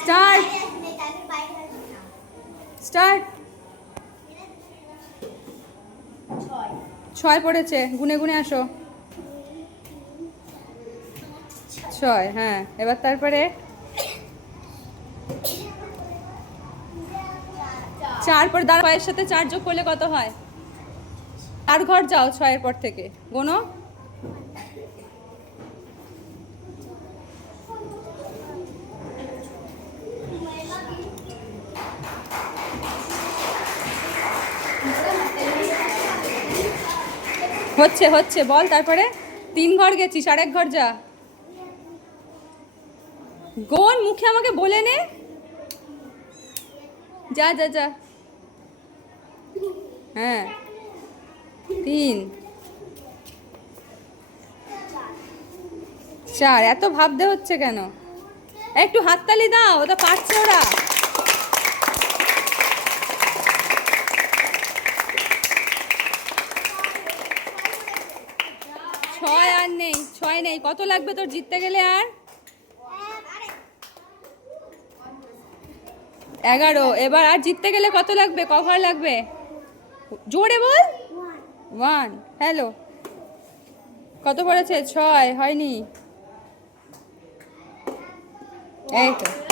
Start start. 6 পড়েছে, গুনে গুনে আসো। 6, হ্যাঁ। এবার তারপরে 4 পর দাঁড়া, 6 এর সাথে 4 যোগ করলে কত হয়? 4 ঘর যাও 6 এর পর থেকে, গোনো। হচ্ছে হচ্ছে, বল তারপরে। 3 ঘর গেছিস, আর 1 ঘর যা। গোন, মুখে আমাকে বলে নে। যা যা যা। হ্যাঁ, 3 4। এত ভাবতে হচ্ছে কেন? একটু হাততালি দাও, ওটা পারছে ওরা। 6 আর নেই, 6 নেই। কত লাগবে তোর জিততে গেলে আর? 11। এবার আর জিততে গেলে কত লাগবে? ক ঘর লাগবে? জোরে বল। 1। হ্যালো, কত পড়েছে? 6 হয়নি। এই তো।